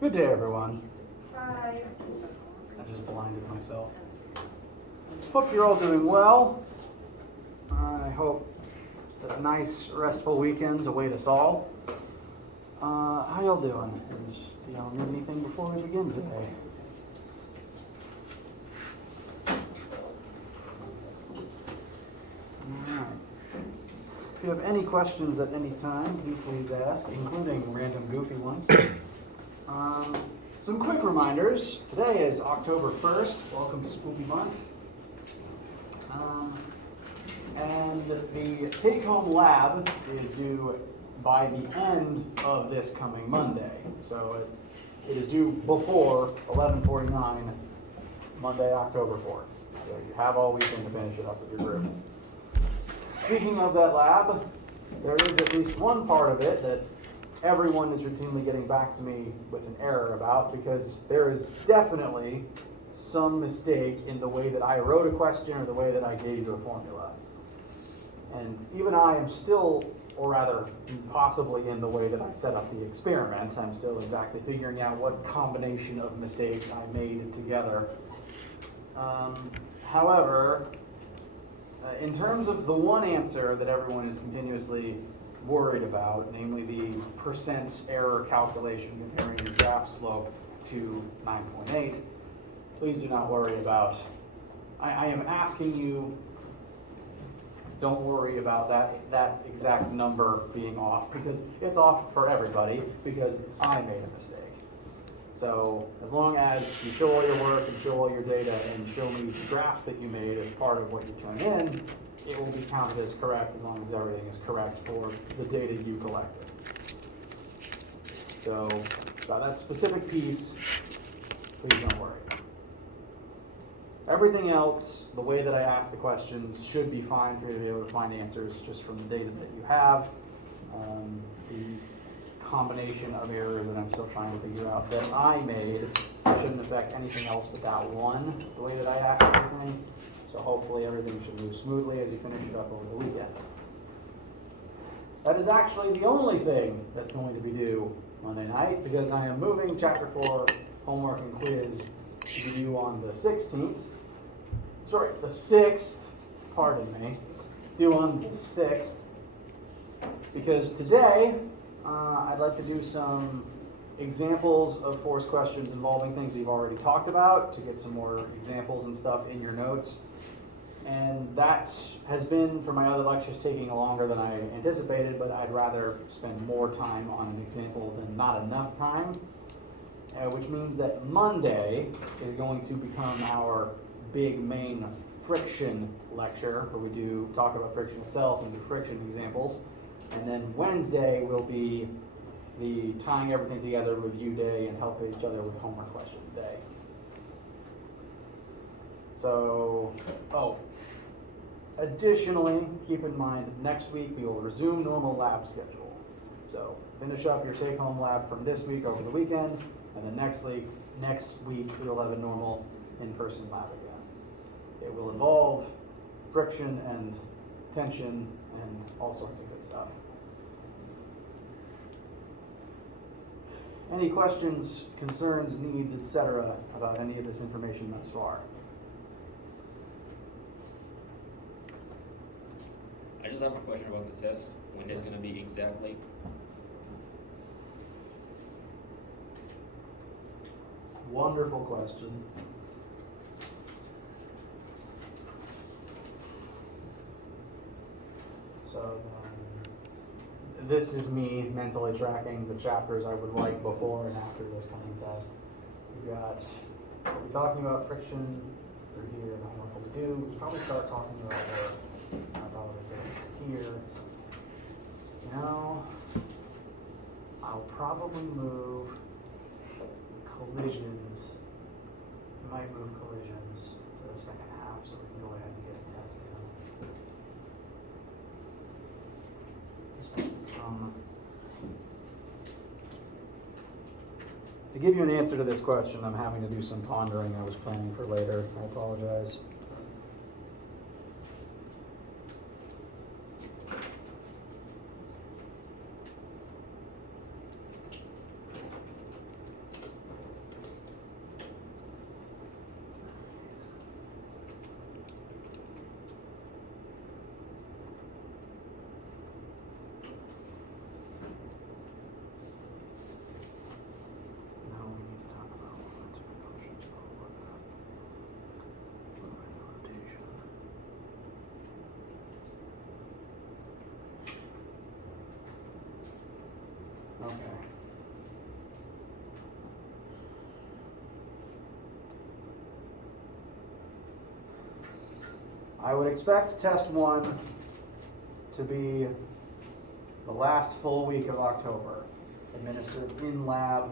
Good day, everyone. Hi. I just blinded myself. Hope you're all doing well. I hope that a nice, restful weekends await us all. How y'all doing? Do y'all need anything before we begin today? Alright. If you have any questions at any time, you please ask, including random goofy ones. Some quick reminders. Today is October 1st. Welcome to Spooky Month. And the take-home lab is due by the end of this coming Monday. So it is due before 11:49, Monday, October 4th. So you have all weekend to finish it up with your group. Speaking of that lab, there is at least one part of it that everyone is routinely getting back to me with an error about, because there is definitely some mistake in the way that I wrote a question or the way that I gave you a formula. And even I am still, or rather possibly in the way that I set up the experiment, I'm still exactly figuring out what combination of mistakes I made together. However, in terms of the one answer that everyone is continuously worried about, namely the percent error calculation comparing your graph slope to 9.8, please do not worry about. I am asking you, don't worry about that exact number being off, because it's off for everybody, because I made a mistake. So as long as you show all your work and show all your data and show me the graphs that you made as part of what you turn in, it will be counted as correct as long as everything is correct for the data you collected. So about that specific piece, please don't worry. Everything else, the way that I ask the questions, should be fine for you to be able to find answers just from the data that you have. The combination of errors that I'm still trying to figure out that I made shouldn't affect anything else but that one, the way that I asked everything. So hopefully everything should move smoothly as you finish it up over the weekend. That is actually the only thing that's going to be due Monday night, because I am moving Chapter 4 homework and quiz to be due on the 16th. Sorry, the 6th, pardon me, due on the 6th, because today I'd like to do some examples of force questions involving things we've already talked about, to get some more examples and stuff in your notes. And that has been, for my other lectures, taking longer than I anticipated, but I'd rather spend more time on an example than not enough time, which means that Monday is going to become our big main friction lecture, where we do talk about friction itself and do friction examples. And then Wednesday will be the tying everything together review day and help each other with homework question day. So, additionally, keep in mind, next week we will resume normal lab schedule. So finish up your take-home lab from this week over the weekend, and then next week we will have a normal in-person lab again. It will involve friction and tension and all sorts of good stuff. Any questions, concerns, needs, etc. about any of this information thus far? I just have a question about the test. When it's going to be exactly? Wonderful question. So this is me mentally tracking the chapters I would like before and after this coming test. We're talking about friction through here, and what we do. We'll probably start talking about work. I probably say here. Now, I'll probably move collisions. Might move collisions to the second half so we can go ahead and get a test in. to give you an answer to this question, I'm having to do some pondering I was planning for later. I apologize. Okay. I would expect test 1 to be the last full week of October, administered in lab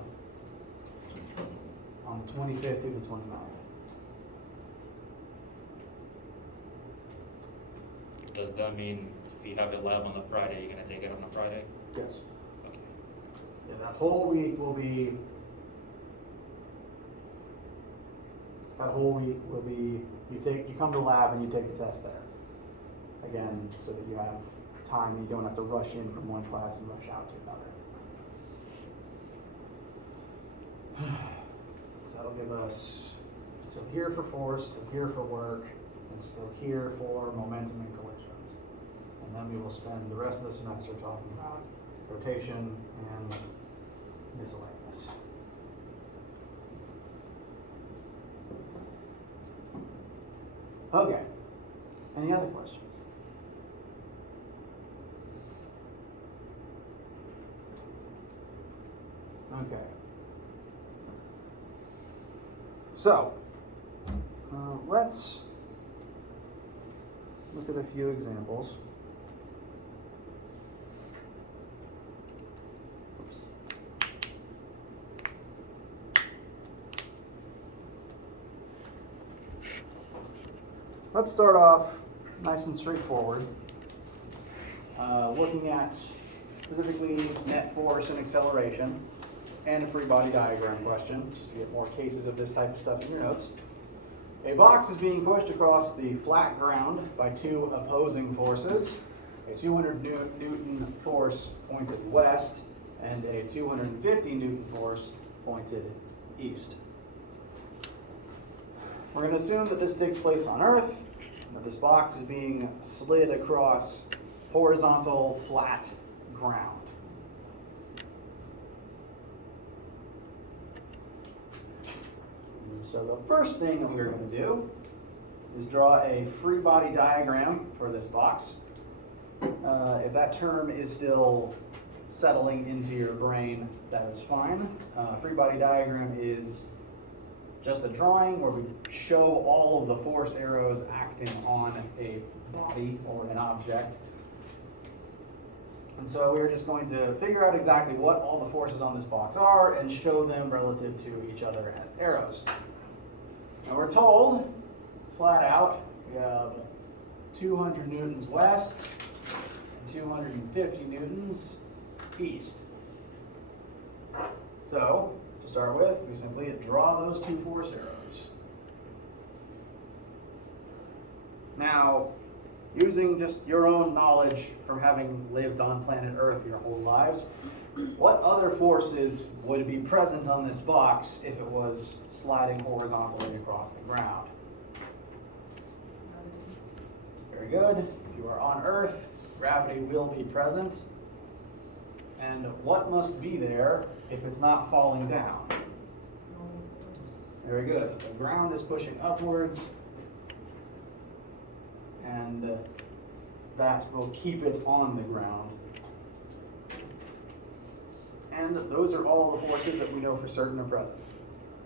on the 25th through the 29th. Does that mean if you have a lab on a Friday, you're gonna take it on a Friday? Yes. Okay. Yeah, that whole week will be. You come to lab and you take the test there. Again, so that you have time, you don't have to rush in from one class and rush out to another. So that'll give us, still here for force, still here for work, and still here for momentum and collisions. And then we will spend the rest of the semester talking about rotation and miscellaneous. Okay. Any other questions? Okay. So, let's look at a few examples. Let's start off nice and straightforward, looking at specifically net force and acceleration, and a free body diagram question, just to get more cases of this type of stuff in your notes. A box is being pushed across the flat ground by two opposing forces, a 200 Newton force pointed west, and a 250 Newton force pointed east. We're going to assume that this takes place on Earth, and that this box is being slid across horizontal, flat ground. And so the first thing that we're going to do is draw a free body diagram for this box. If that term is still settling into your brain, that is fine. Free body diagram is just a drawing where we show all of the force arrows acting on a body or an object. And so we're just going to figure out exactly what all the forces on this box are and show them relative to each other as arrows. Now we're told, flat out, we have 200 newtons west and 250 newtons east. So, to start with, we simply draw those two force arrows. Now, using just your own knowledge from having lived on planet Earth your whole lives, what other forces would be present on this box if it was sliding horizontally across the ground? Very good. If you are on Earth, gravity will be present. And what must be there if it's not falling down? Very good. The ground is pushing upwards, and that will keep it on the ground. And those are all the forces that we know for certain are present.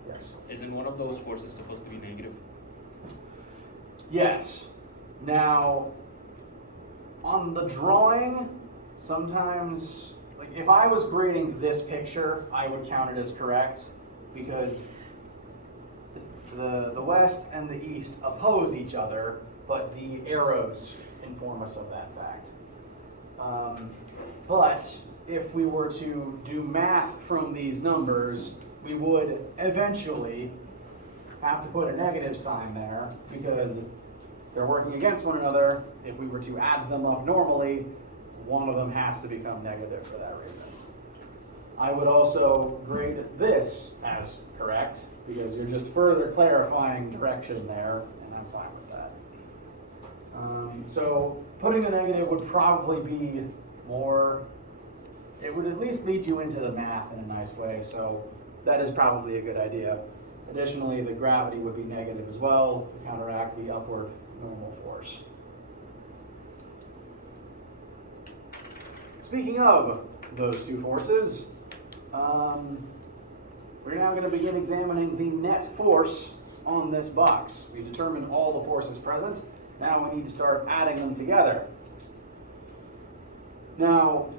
Yes? Isn't one of those forces supposed to be negative? Yes. Now, on the drawing, sometimes, like if I was grading this picture, I would count it as correct because the west and the east oppose each other, but the arrows inform us of that fact. But if we were to do math from these numbers, we would eventually have to put a negative sign there because they're working against one another. If we were to add them up normally, one of them has to become negative for that reason. I would also grade this as correct because you're just further clarifying direction there, and I'm fine with that. So putting the negative would probably be more, it would at least lead you into the math in a nice way, so that is probably a good idea. Additionally, the gravity would be negative as well to counteract the upward normal force. Speaking of those two forces, we're now going to begin examining the net force on this box. We determined all the forces present. Now we need to start adding them together. Now,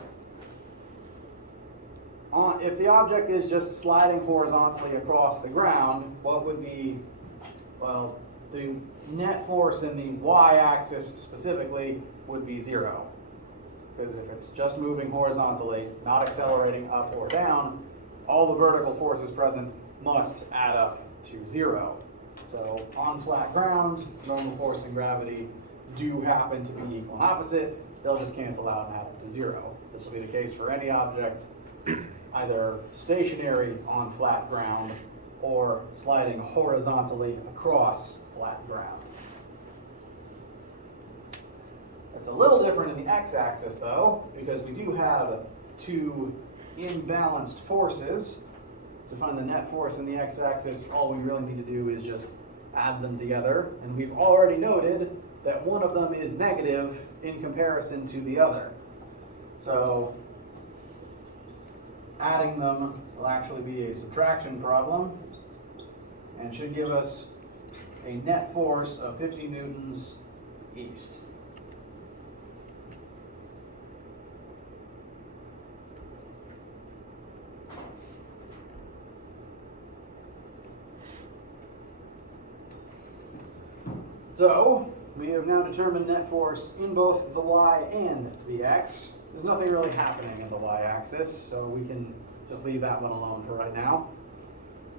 if the object is just sliding horizontally across the ground, what would be, well, the net force in the y-axis specifically would be 0. Because if it's just moving horizontally, not accelerating up or down, all the vertical forces present must add up to 0. So on flat ground, normal force and gravity do happen to be equal and opposite. They'll just cancel out and add up to 0. This will be the case for any object, either stationary on flat ground or sliding horizontally across flat ground. It's a little different in the x-axis though, because we do have two imbalanced forces. To find the net force in the x-axis, all we really need to do is just add them together. And we've already noted that one of them is negative in comparison to the other. So adding them will actually be a subtraction problem and should give us a net force of 50 newtons east. So, we have now determined net force in both the y and the x. There's nothing really happening in the y-axis, so we can just leave that one alone for right now.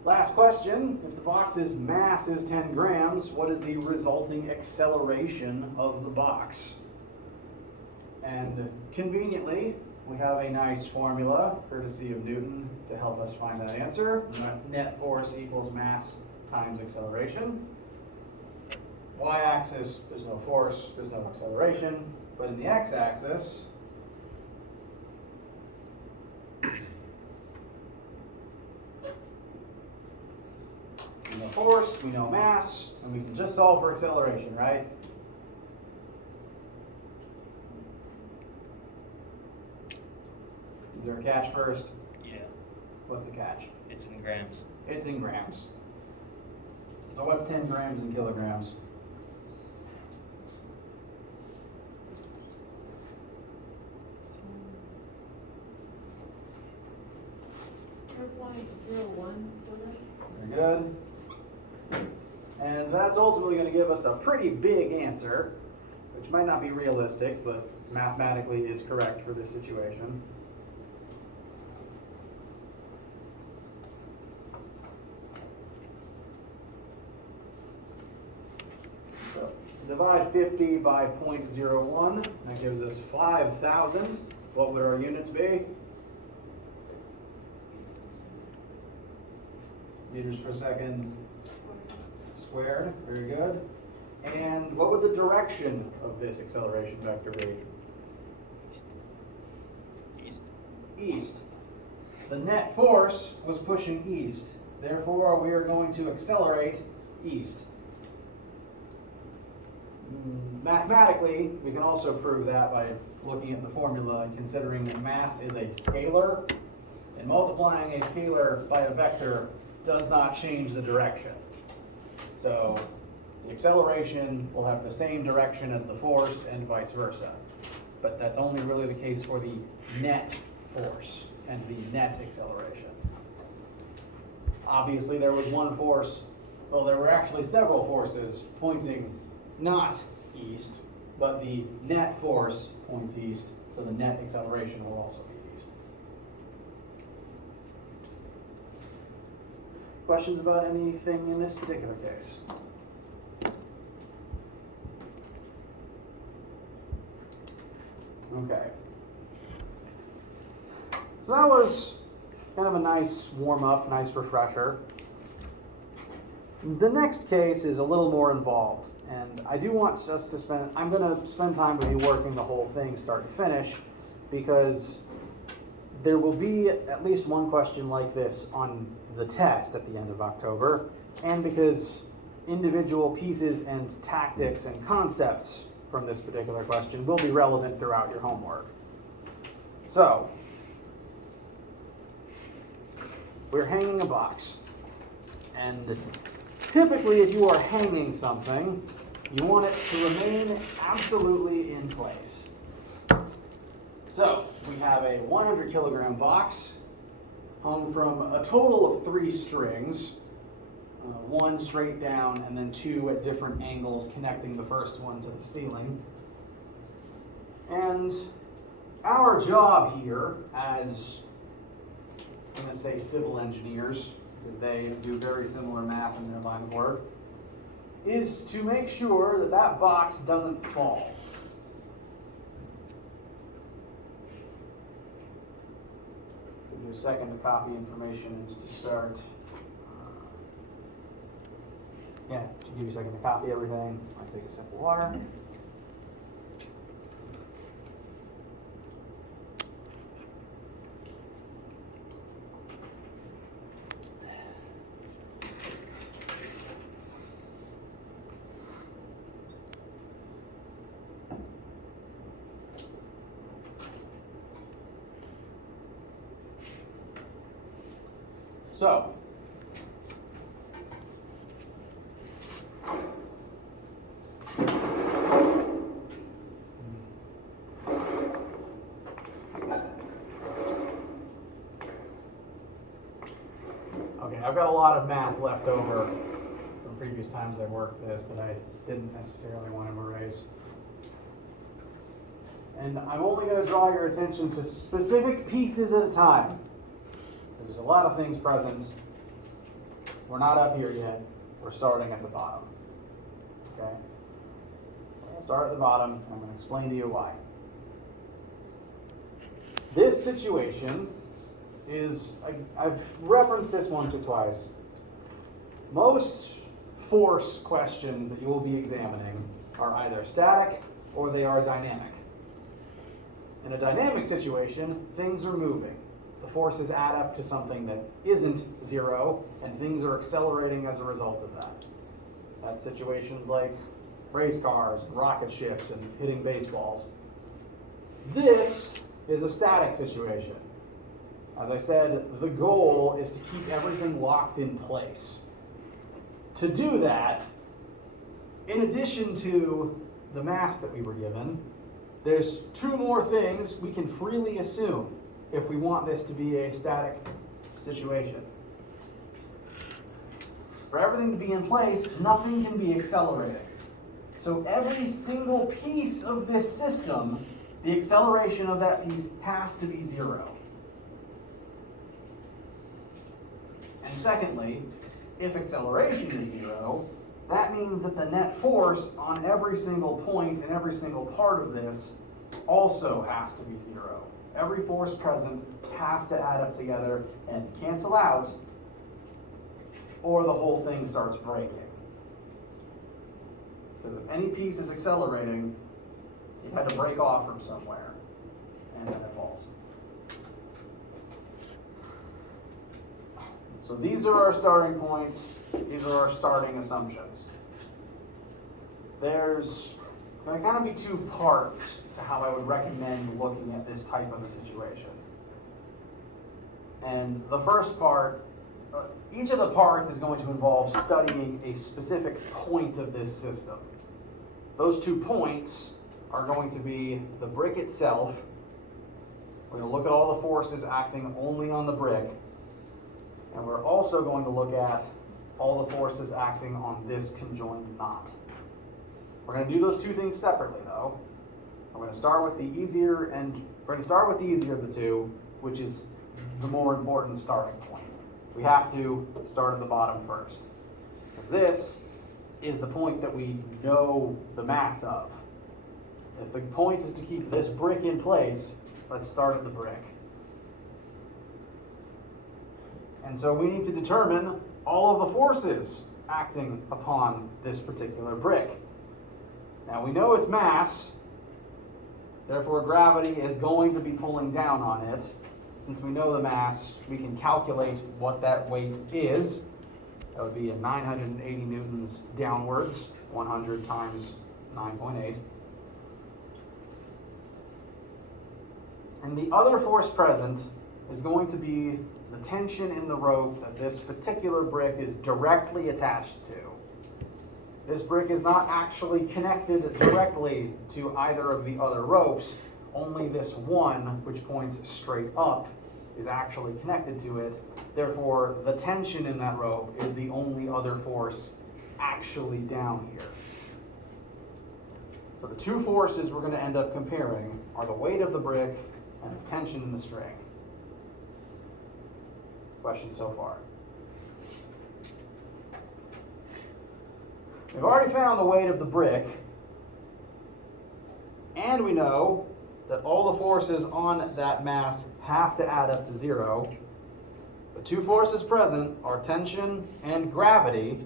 Last question, if the box's mass is 10 grams, what is the resulting acceleration of the box? And conveniently, we have a nice formula, courtesy of Newton, to help us find that answer. Net force equals mass times acceleration. Y-axis, there's no force, there's no acceleration, but in the x-axis, we know force, we know mass, and we can just solve for acceleration, right? Is there a catch first? Yeah. What's the catch? It's in grams. It's in grams. So what's 10 grams in kilograms? 0.01. Very good. And that's ultimately going to give us a pretty big answer, which might not be realistic, but mathematically is correct for this situation. So divide 50 by 0.01, that gives us 5,000. What would our units be? Meters per second squared, very good. And what would the direction of this acceleration vector be? East. East. The net force was pushing east. Therefore, we are going to accelerate east. Mathematically, we can also prove that by looking at the formula and considering that mass is a scalar, and multiplying a scalar by a vector does not change the direction. So the acceleration will have the same direction as the force and vice versa. But that's only really the case for the net force and the net acceleration. Obviously there was one force, well there were actually several forces pointing not east, but the net force points east, so the net acceleration will also be east. questions about anything in this particular case? Okay. So that was kind of a nice warm-up, nice refresher. The next case is a little more involved, and I do want us to spend, I'm going to spend time with you working the whole thing start to finish, because there will be at least one question like this on the test at the end of October, and because individual pieces and tactics and concepts from this particular question will be relevant throughout your homework. So, we're hanging a box, and typically if you are hanging something, you want it to remain absolutely in place. So, we have a 100 kilogram box hung from a total of 3 strings, one straight down and then 2 at different angles connecting the first one to the ceiling. And our job here as, I'm going to say civil engineers, because they do very similar math in their line of work, is to make sure that that box doesn't fall. Give you a second to copy information and to start. Yeah, to give you a second to copy everything. I'll take a sip of water. So, okay, I've got a lot of math left over from previous times I've worked this that I didn't necessarily want to erase. And I'm only going to draw your attention to specific pieces at a time. There's a lot of things present. We're not up here yet. We're starting at the bottom. Okay? We're going to start at the bottom, and I'm going to explain to you why. This situation is, I've referenced this once or twice. Most force questions that you will be examining are either static or they are dynamic. In a dynamic situation, things are moving. The forces add up to something that isn't zero, and things are accelerating as a result of that. That's situations like race cars, rocket ships, and hitting baseballs. This is a static situation. As I said, the goal is to keep everything locked in place. To do that, in addition to the mass that we were given, there's 2 more things we can freely assume if we want this to be a static situation. For everything to be in place, nothing can be accelerating. So every single piece of this system, the acceleration of that piece has to be 0. And secondly, if acceleration is 0, that means that the net force on every single point and every single part of this also has to be 0. Every force present has to add up together and cancel out, or the whole thing starts breaking. Because if any piece is accelerating, it had to break off from somewhere, and then it falls. So these are our starting points. These are our starting assumptions. There's going to kind of be 2 parts to how I would recommend looking at this type of a situation. And the first part, each of the parts is going to involve studying a specific point of this system. Those 2 points are going to be the brick itself. We're going to look at all the forces acting only on the brick. And we're also going to look at all the forces acting on this conjoined knot. We're going to do those 2 things separately, though. We're going to start with the easier, of the 2, which is the more important starting point. we have to start at the bottom first. Because this is the point that we know the mass of. If the point is to keep this brick in place, let's start at the brick. And so we need to determine all of the forces acting upon this particular brick. Now we know its mass, therefore gravity is going to be pulling down on it. Since we know the mass, we can calculate what that weight is. That would be 980 newtons downwards, 100 times 9.8. And the other force present is going to be the tension in the rope that this particular brick is directly attached to. This brick is not actually connected directly to either of the other ropes. Only this one, which points straight up, is actually connected to it. Therefore, the tension in that rope is the only other force actually down here. So the two forces we're going to end up comparing are the weight of the brick and the tension in the string. Questions so far? We've already found the weight of the brick, and we know that all the forces on that mass have to add up to 0. The two forces present are tension and gravity,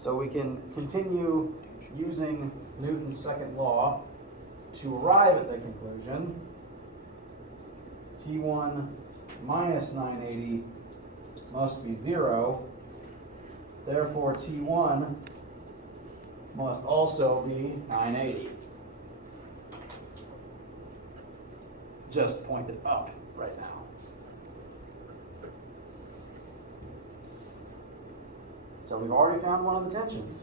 so we can continue using Newton's second law to arrive at the conclusion. T1 minus 980 must be 0, therefore T1 must also be 980. Just point it up right now. So we've already found one of the tensions.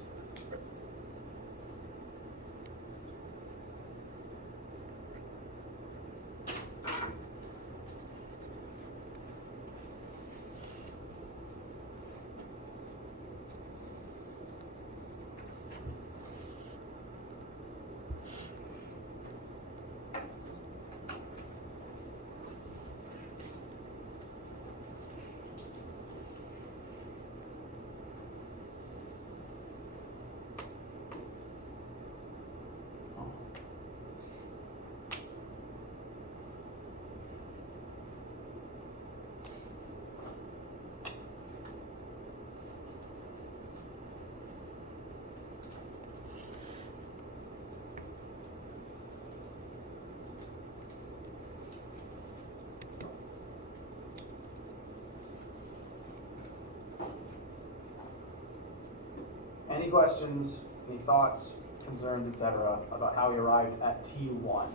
Any questions, any thoughts, concerns, etc. about how we arrived at T1?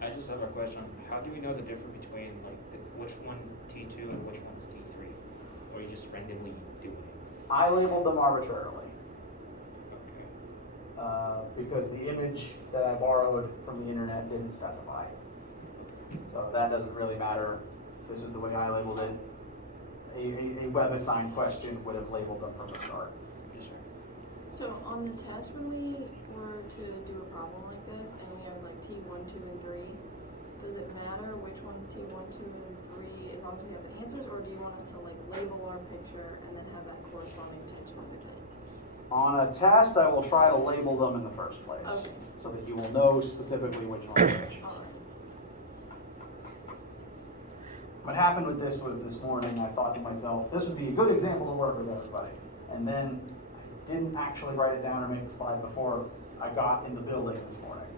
I just have a question. How do we know the difference between which one T2 and which one's T3? Or you just randomly do it? I labeled them arbitrarily Okay. because the image that I borrowed from the internet didn't specify. So that doesn't really matter. This is the way I labeled it. A web-assigned question would have labeled them from the start. Yes, sir. So on the test, when we were to do a problem like this, and we have like T1, 2, and 3, does it matter which one's T1, 2, and 3 as long as we have the answers, or do you want us to like label our picture and then have that corresponding tension with it? On a test, I will try to label them in the first place, Okay. so that you will know specifically which one is which. All right. What happened with this was this morning I thought to myself, this would be a good example to work with everybody. And then I didn't actually write it down or make a slide before I got in the building this morning.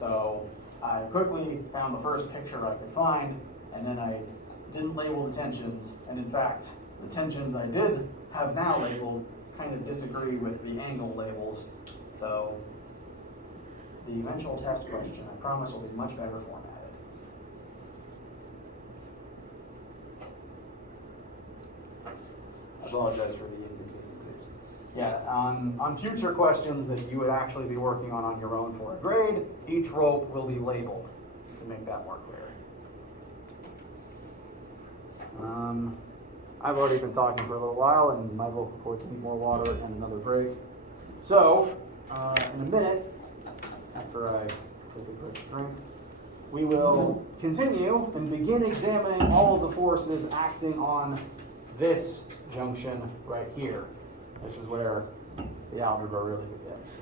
So I quickly found the first picture I could find, and then I didn't label the tensions. And in fact, the tensions I did have now labeled kind of disagree with the angle labels. So the eventual test question, I promise, will be much better formatted. I apologize for the inconsistencies. Yeah, on future questions that you would actually be working on your own for a grade, each rope will be labeled to make that more clear. I've already been talking for a little while, and my vocal cords need more water and another break. So, in a minute, after I take a quick drink, we will continue and begin examining all of the forces acting on this junction right here. This is where the algebra really begins.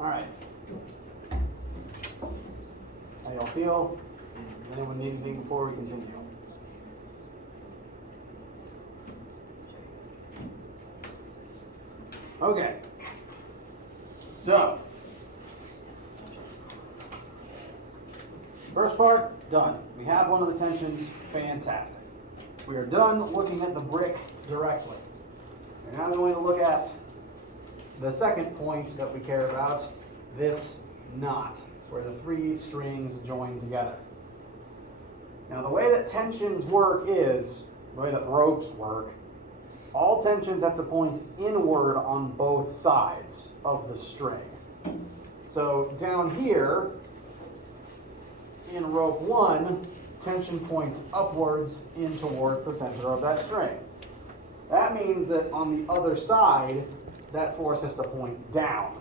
All right. How y'all feel? Anyone need anything before we continue? Okay. So, first part, done. We have one of the tensions, fantastic. We are done looking at the brick directly. We're now going to look at the second point that we care about, this knot, where the three strings join together. Now the way that tensions work is, the way that ropes work, all tensions have to point inward on both sides of the string. So down here, in rope 1, tension points upwards in towards the center of that string. That means that on the other side, that force has to point down.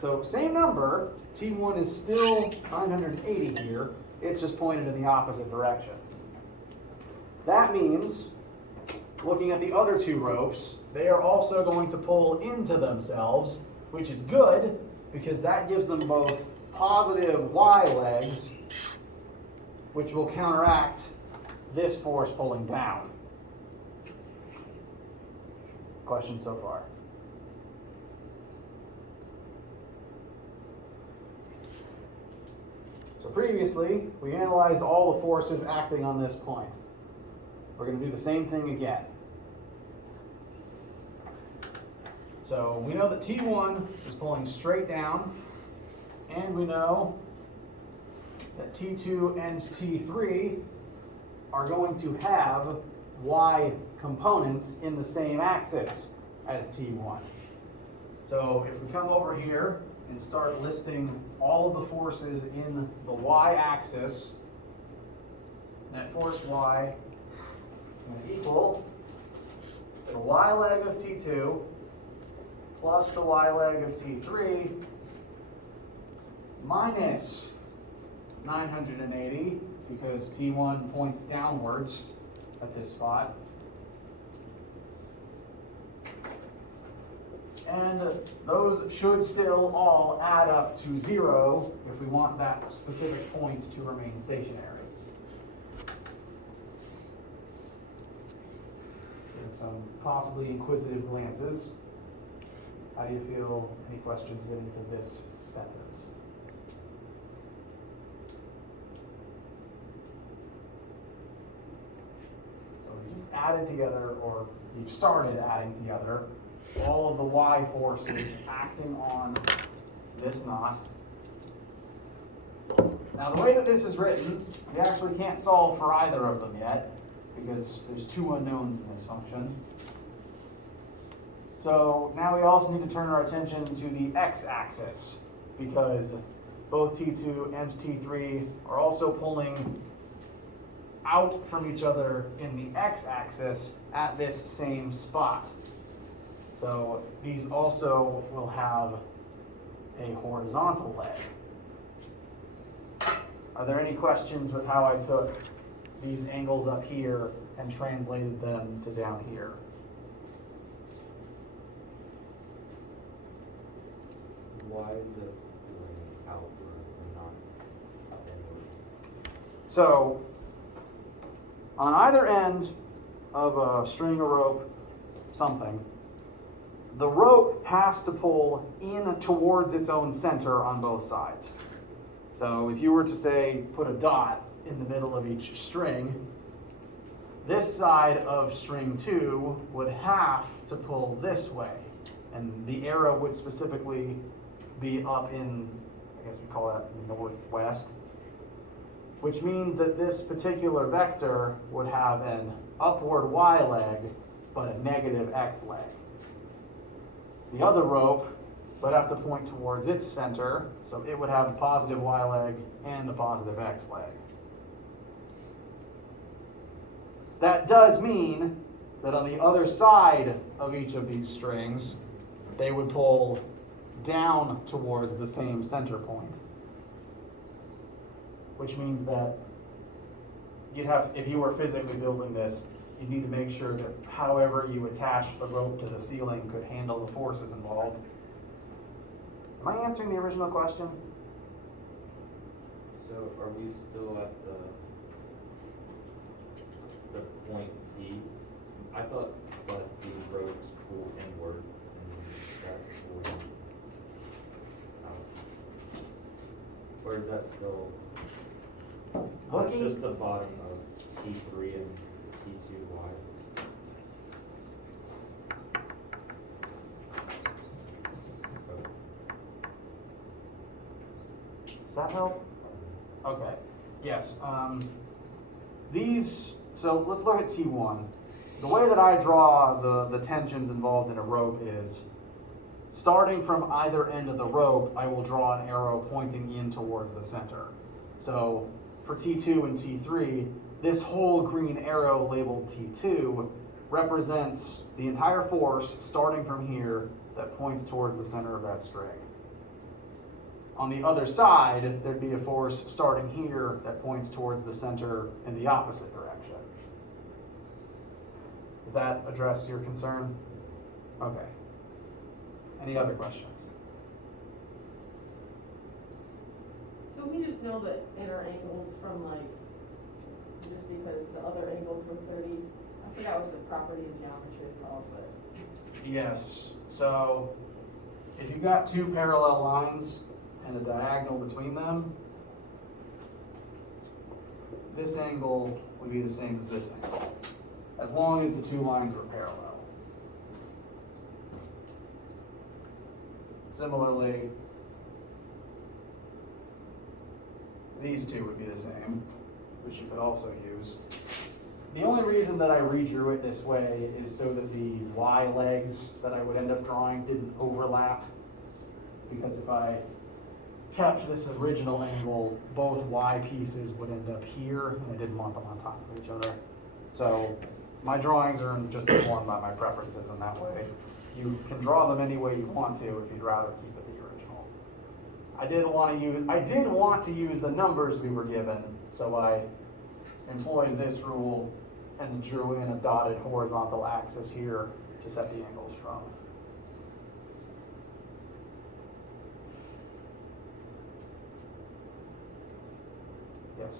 So same number, T1 is still 980 here, it's just pointed in the opposite direction. That means, looking at the other two ropes, they are also going to pull into themselves, which is good, because that gives them both positive Y legs, which will counteract this force pulling down. Questions so far? So previously, we analyzed all the forces acting on this point. We're going to do the same thing again. So we know that T1 is pulling straight down, and we know that T2 and T3 are going to have Y components in the same axis as T1. So if we come over here and start listing all of the forces in the Y-axis, net force Y is equal to the Y leg of T2 plus the Y leg of T3 minus 980, because T1 points downwards at this spot. And those should still all add up to 0 if we want that specific point to remain stationary. Give some possibly inquisitive glances. How do you feel? Any questions getting to this sentence? So we just added together, or you've started adding together, all of the Y forces acting on this knot. Now, the way that this is written, we actually can't solve for either of them yet, because there's two unknowns in this function. So now we also need to turn our attention to the x-axis, because both T2 and T3 are also pulling out from each other in the x-axis at this same spot. So these also will have a horizontal leg. Are there any questions with how I took these angles up here and translated them to down here? Why is it going outward and not inward? So, on either end of a string or rope, something, the rope has to pull in towards its own center on both sides. So if you were to say put a dot in the middle of each string, this side of string 2 would have to pull this way, and the arrow would specifically be up in, I guess we call that northwest, which means that this particular vector would have an upward y leg, but a negative x leg. The other rope would have to point towards its center, so it would have a positive y leg and a positive x leg. That does mean that on the other side of each of these strings, they would pull down towards the same center point. Which means that you'd have, if you were physically building this, you'd need to make sure that however you attach the rope to the ceiling could handle the forces involved. Am I answering the original question? So are we still at the point P? I thought that these ropes pull inward and that's pulled out. Or is that still? That's just the bottom of T3 and T2Y. Does that help? Okay. Yes. So let's look at T1. The way that I draw the tensions involved in a rope is, starting from either end of the rope, I will draw an arrow pointing in towards the center. So for T2 and T3, this whole green arrow labeled T2 represents the entire force starting from here that points towards the center of that string. On the other side, there'd be a force starting here that points towards the center in the opposite direction. Does that address your concern? Okay. Any other questions? So we just know the inner angles from just because the other angles were 30, I forgot what the property of geometry is called, but. Yes. So if you've got two parallel lines and a diagonal between them, this angle would be the same as this angle, as long as the two lines were parallel. Similarly, these two would be the same, which you could also use. The only reason that I redrew it this way is so that the Y legs that I would end up drawing didn't overlap, because if I kept this original angle, both Y pieces would end up here, and I didn't want them on top of each other. So my drawings are just informed by my preferences in that way. You can draw them any way you want to if you'd rather keep it the original. I did want to use the numbers we were given, so I employed this rule and drew in a dotted horizontal axis here to set the angles from. Yes.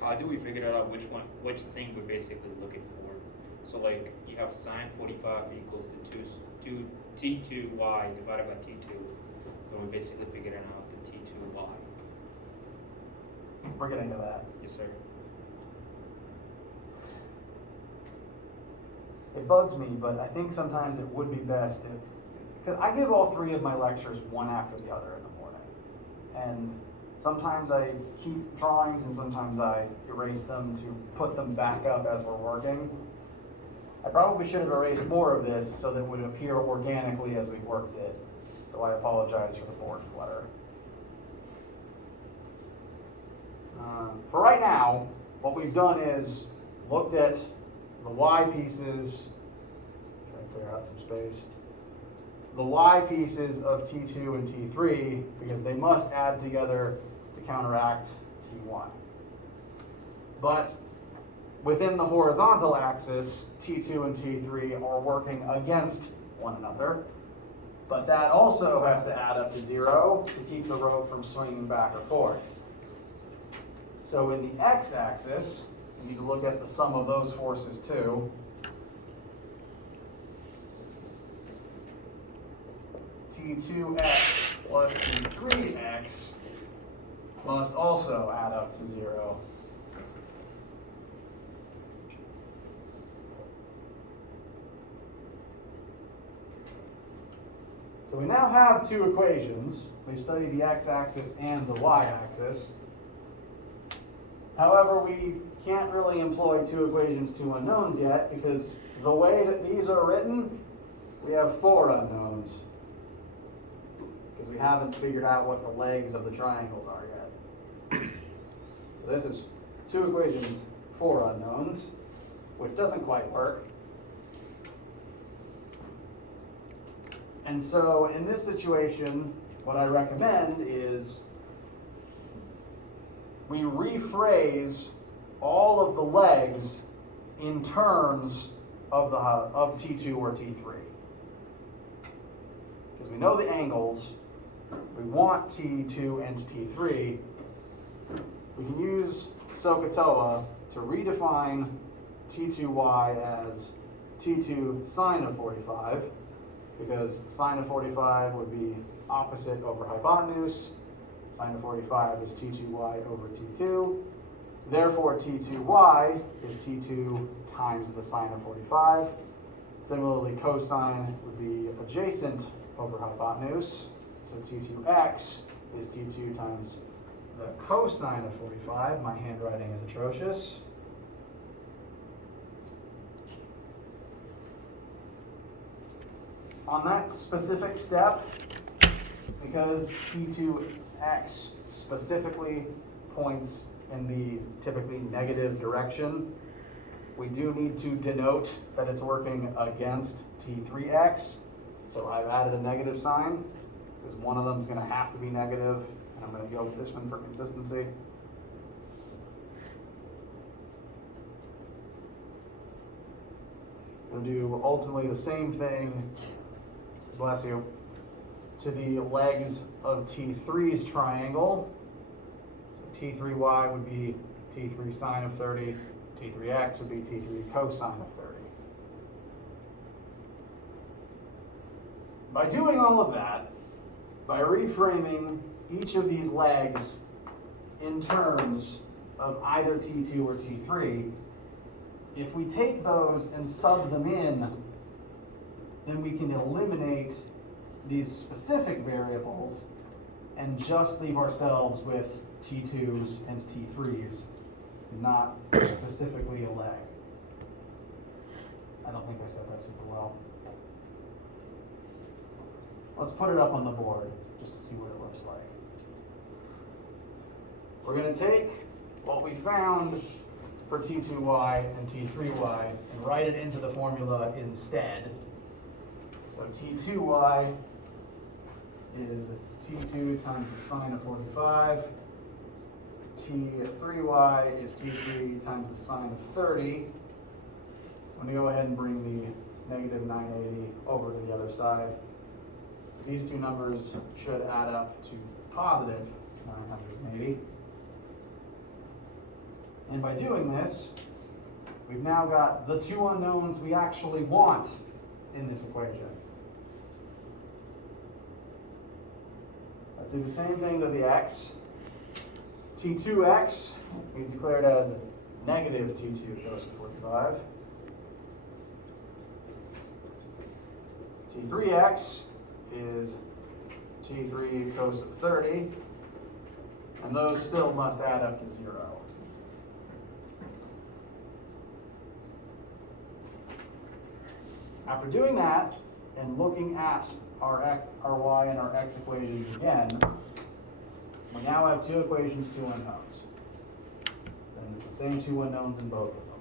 How do we figure out which thing we're basically looking for? So like you have sine 45 equals to T2y divided by T2. So we're basically figuring out the T2y. We're getting to that. Yes, sir. It bugs me, but I think sometimes it would be best if, because I give all three of my lectures one after the other in the morning. And sometimes I keep drawings and sometimes I erase them to put them back up as we're working. I probably should have erased more of this so that it would appear organically as we worked it. So I apologize for the board clutter. For right now, what we've done is looked at the Y pieces, try to clear out some space, the Y pieces of T2 and T3 because they must add together to counteract T1. But within the horizontal axis, T2 and T3 are working against one another, but that also has to add up to 0 to keep the rope from swinging back or forth. So in the x-axis, we need to look at the sum of those forces too. T2x plus T3x must also add up to 0. So we now have two equations. We've studied the x-axis and the y-axis. However, we can't really employ two equations, two unknowns yet, because the way that these are written, we have 4 unknowns. Because we haven't figured out what the legs of the triangles are yet. So this is 2 equations, 4 unknowns, which doesn't quite work. And so in this situation, what I recommend is we rephrase all of the legs in terms of T2 or T3. Because we know the angles, we want T2 and T3. We can use SOHCAHTOA to redefine T2y as T2 sine of 45, because sine of 45 would be opposite over hypotenuse. Sine of 45 is T2y over T2. Therefore, T2y is T2 times the sine of 45. Similarly, cosine would be adjacent over hypotenuse. So T2x is T2 times the cosine of 45. My handwriting is atrocious. On that specific step, because T2x specifically points in the typically negative direction, we do need to denote that it's working against T3x. So I've added a negative sign, because one of them is going to have to be negative, and I'm going to go with this one for consistency. I'm going to do ultimately the same thing, bless you, to the legs of T3's triangle. So T3y would be T3 sine of 30, T3x would be T3 cosine of 30. By doing all of that, by reframing each of these legs in terms of either T2 or T3, if we take those and sub them in, then we can eliminate these specific variables and just leave ourselves with T2s and T3s, not specifically a leg. I don't think I said that super well. Let's put it up on the board just to see what it looks like. We're going to take what we found for T2y and T3y and write it into the formula instead. So T2y is T2 times the sine of 45. T3y is T3 times the sine of 30. I'm going to go ahead and bring the negative 980 over to the other side. So these two numbers should add up to positive 980. And by doing this, we've now got the two unknowns we actually want in this equation. Let's do the same thing to the x. T2x, we've declared as negative T2 cosine 45. T3x is T3 cosine 30. And those still must add up to 0. After doing that, and looking at our y and our x equations again, we now have two equations, two unknowns. And it's the same two unknowns in both of them.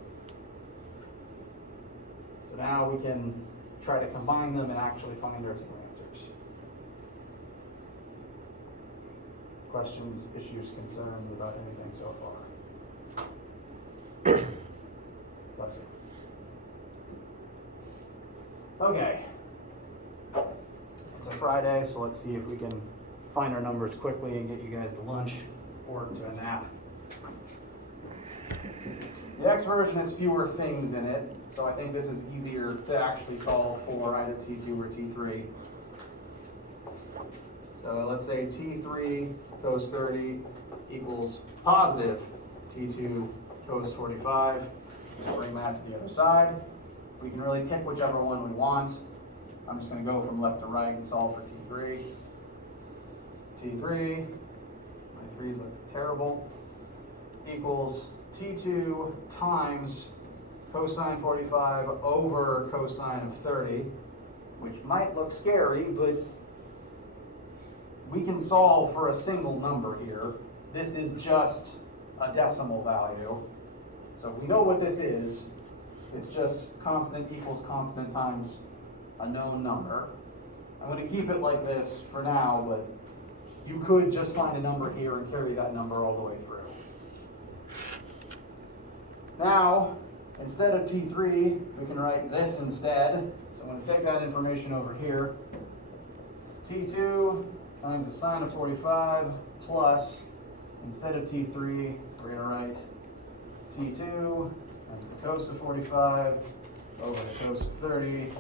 So now we can try to combine them and actually find our two answers. Questions, issues, concerns about anything so far? Bless you. Okay. It's a Friday, so let's see if we can find our numbers quickly and get you guys to lunch or to a nap. The X version has fewer things in it, so I think this is easier to actually solve for either T2 or T3. So let's say T3 cos 30 equals positive T2 cos 45. Just bring that to the other side. We can really pick whichever one we want. I'm just going to go from left to right and solve for T3. T3, my 3's look terrible, equals T2 times cosine 45 over cosine of 30, which might look scary, but we can solve for a single number here. This is just a decimal value. So we know what this is. It's just constant equals constant times a known number. I'm going to keep it like this for now, but you could just find a number here and carry that number all the way through. Now, instead of T3, we can write this instead. So I'm going to take that information over here. T2 times the sine of 45 plus, instead of T3, we're going to write T2 times the cos of 45 over the cos of 30,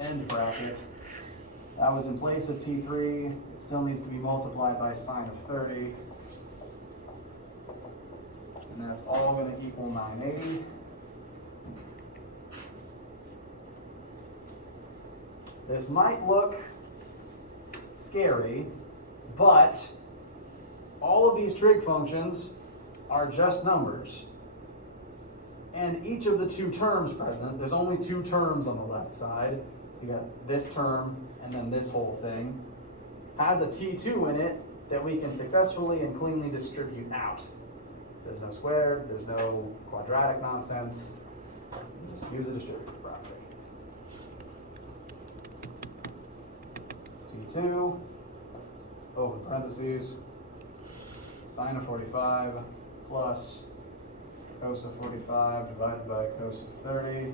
end bracket. That was in place of T3. It still needs to be multiplied by sine of 30. And that's all going to equal 980. This might look scary, but all of these trig functions are just numbers. And each of the two terms present, there's only two terms on the left side. You got this term and then this whole thing, has a T2 in it that we can successfully and cleanly distribute out. There's no squared, there's no quadratic nonsense. Just use a distributive property. T2, open parentheses, sine of 45 plus cos of 45 divided by cos of 30.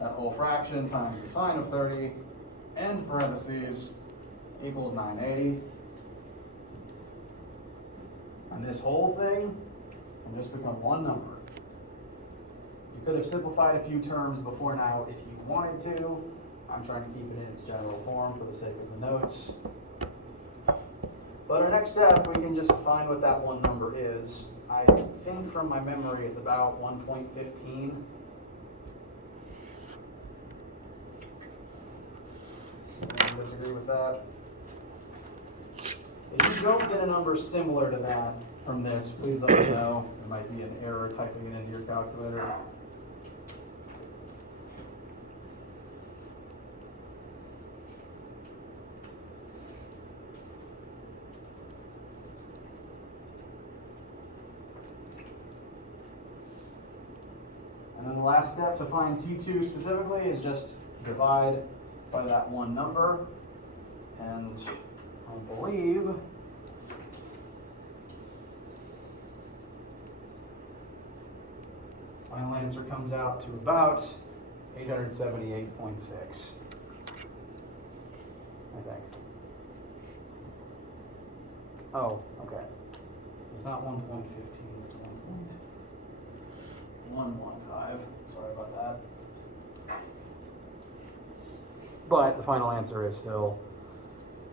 That whole fraction times the sine of 30, end parentheses, equals 980. And this whole thing can just become one number. You could have simplified a few terms before now if you wanted to. I'm trying to keep it in its general form for the sake of the notes. But our next step, we can just find what that one number is. I think from my memory it's about 1.15. Anyone disagree with that? If you don't get a number similar to that from this, please let me know. There might be an error typing it into your calculator. And then the last step to find T2 specifically is just divide by that one number. And I believe final answer comes out to about 878.6, I think. Oh, okay. It's not 1.15, it's 1.115. Sorry about that. But the final answer is still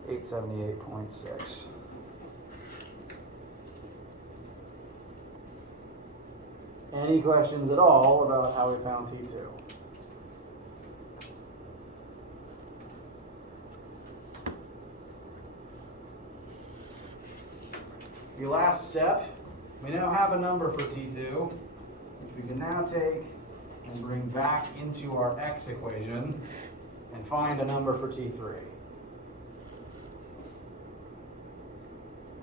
878.6. Any questions at all about how we found T2? The last step, we now have a number for T2, which we can now take and bring back into our X equation and find a number for T3.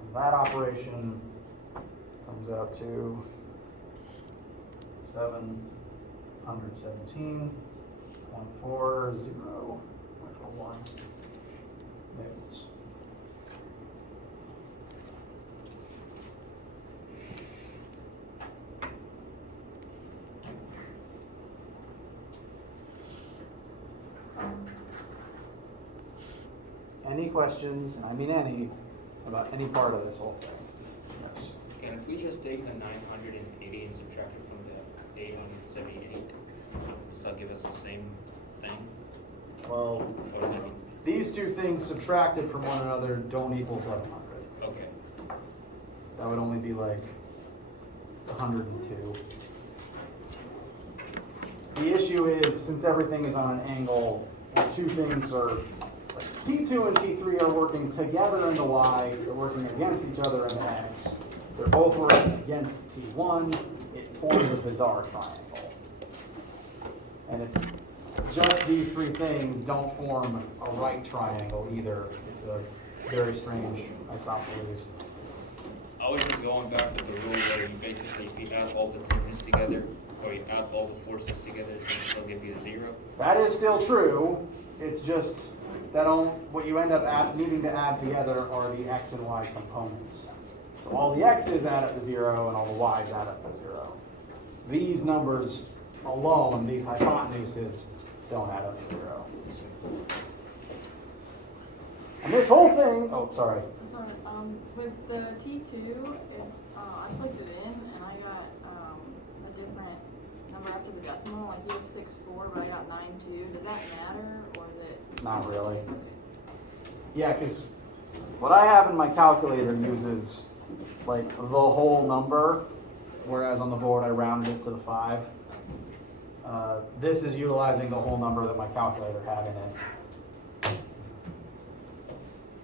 And that operation comes out to 717.40, actual 1 newtons. Any questions, and I mean any, about any part of this whole thing? Yes. And if we just take the 980 and subtract it from the 878, does that give us the same thing? Well, Or is it, these two things subtracted from one another don't equal 700. okay, That would only be like 102. The issue is, since everything is on an angle, the two things are, like T2 and T3 are working together in the Y, they're working against each other in the X. They're both working against T1, it forms a bizarre triangle. And it's just these three things don't form a right triangle either. It's a very strange isosceles. I was just going back to the rule where you basically, if you add all the tangents together, or you add all the forces together, it's going to still give you a 0. That is still true. It's just that what you end up needing to add together are the X and Y components. So all the X's add up to 0 and all the Y's add up to 0. These numbers alone, these hypotenuses, don't add up to 0. And this whole thing, oh, sorry. Sorry, with the T2, if, I plugged it in and I got, a different number after the decimal, like you have 6.4, but I got 9.2, does that matter, or is it? Not really. Okay. Yeah, because what I have in my calculator uses like the whole number, whereas on the board I rounded it to the 5. This is utilizing the whole number that my calculator had in it.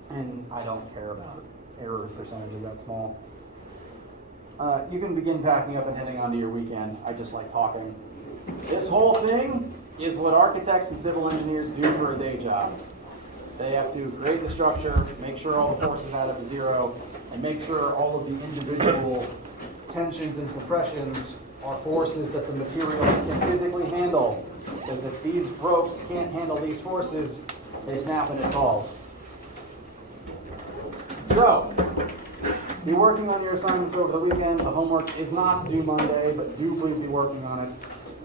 And I don't care about error percentages that small. You can begin packing up and heading onto your weekend. I just like talking. This whole thing is what architects and civil engineers do for a day job. They have to create the structure, make sure all the forces add up to 0, and make sure all of the individual tensions and compressions are forces that the materials can physically handle. Because if these ropes can't handle these forces, they snap and it falls. So, be working on your assignments over the weekend. The homework is not due Monday, but do please be working on it.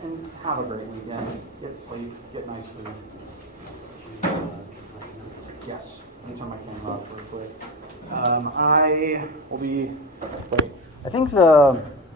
And have a great weekend. Get sleep, get nice food. Yes, let me turn my camera off real quick. I will be, wait, I think the